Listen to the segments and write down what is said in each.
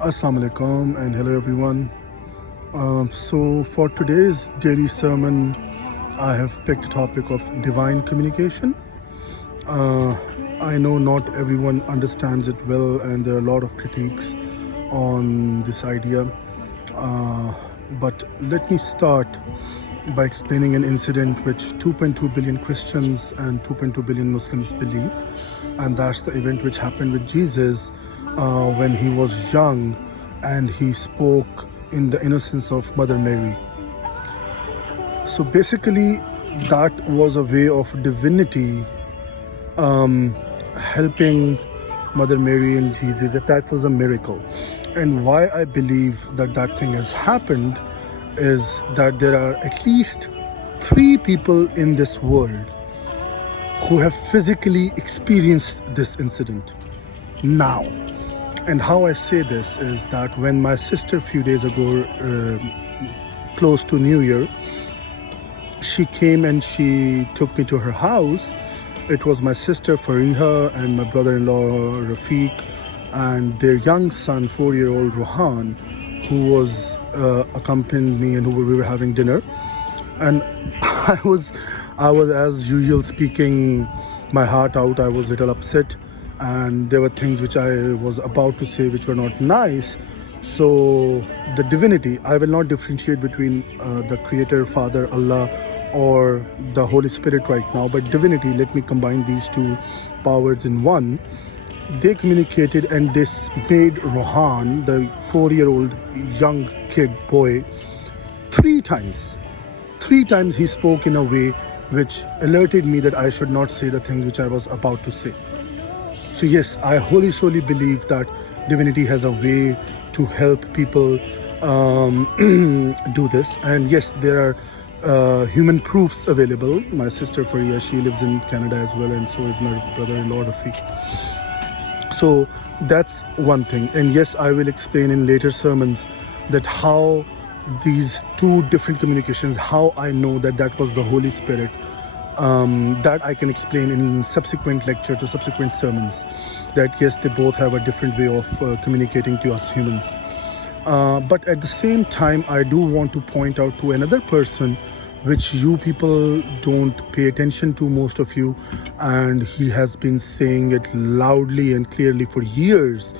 Assalamu alaikum and hello everyone. So for today's daily sermon, I have picked a topic of divine communication. I know not everyone understands it well, and there are a lot of critiques on this idea. But let me start by explaining an incident which 2.2 billion Christians and 2.2 billion Muslims believe, and that's the event which happened with Jesus when he was young and he spoke in the innocence of Mother Mary. So basically that was a way of divinity helping Mother Mary and Jesus. That was a miracle. And why I believe that that thing has happened is that there are at least 3 people in this world who have physically experienced this incident now. And how I say this is that when my sister a few days ago, close to New Year, she came and she took me to her house. It was my sister Fareeha and my brother-in-law Rafique and their young son, 4-year-old Rohan, who was accompanied me, and who we were having dinner. And I was as usual speaking my heart out. I was a little upset, and there were things which I was about to say which were not nice. So the divinity, I will not differentiate between the creator, Father, Allah, or the Holy Spirit right now, but divinity, let me combine these 2 powers in one. They communicated, and this made Rohan, the 4-year-old young kid boy, 3 times. 3 times he spoke in a way which alerted me that I should not say the things which I was about to say. So yes, I wholly solely believe that divinity has a way to help people do this. And yes, there are human proofs available. My sister Fareeha, she lives in Canada as well, and so is my brother-in-law Rafique. So that's one thing. And yes, I will explain in later sermons that how these 2 different communications, how I know that that was the Holy Spirit, that I can explain in subsequent lectures or subsequent sermons, that yes, they both have a different way of communicating to us humans. But at the same time, I do want to point out to another person which you people don't pay attention to, most of you, and he has been saying it loudly and clearly for years,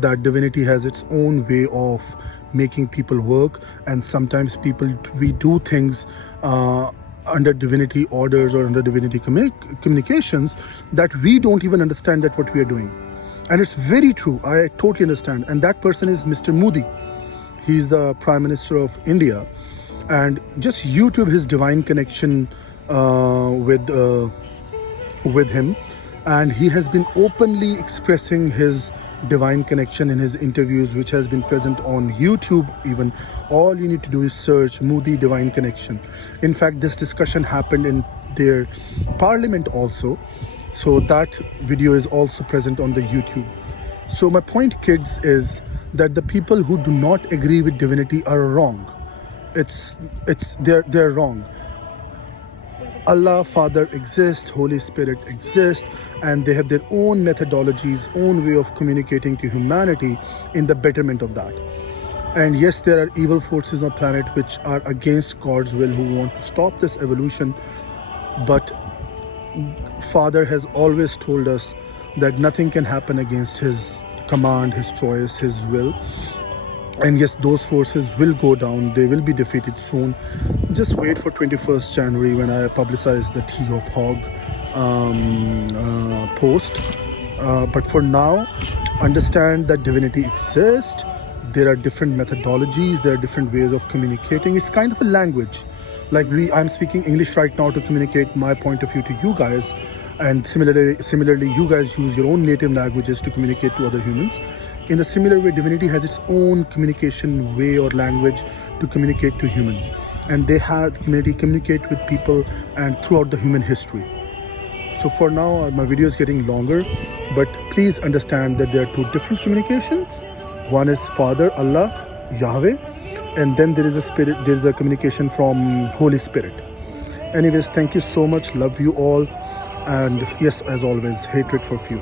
that divinity has its own way of making people work. And sometimes we do things under divinity orders or under divinity communications that we don't even understand that what we are doing. And it's very true, I totally understand. And that person is Mr. Modi. He's the Prime Minister of India. And just YouTube his divine connection with him, and he has been openly expressing his divine connection in his interviews, which has been present on YouTube even. All you need to do is search Modi divine connection. In fact, this discussion happened in their parliament also, so that video is also present on the YouTube. So my point, kids, is that the people who do not agree with divinity are wrong. They're wrong. Allah, Father exists, Holy Spirit exists, and they have their own methodologies, own way of communicating to humanity in the betterment of that. And yes, there are evil forces on the planet which are against God's will, who want to stop this evolution. But Father has always told us that nothing can happen against his command, his choice, his will. And yes, those forces will go down. They will be defeated soon. Just wait for 21st January when I publicize the Tea of Hog post. But for now, understand that divinity exists. There are different methodologies. There are different ways of communicating. It's kind of a language. Like I'm speaking English right now to communicate my point of view to you guys. And similarly, you guys use your own native languages to communicate to other humans. In a similar way, divinity has its own communication way or language to communicate to humans. And they had community communicate with people and throughout the human history. So for now, my video is getting longer, but please understand that there are 2 different communications. One is Father, Allah, Yahweh, and then there is a spirit, there is a communication from Holy Spirit. Anyways, thank you so much. Love you all. And yes, as always, hatred for few.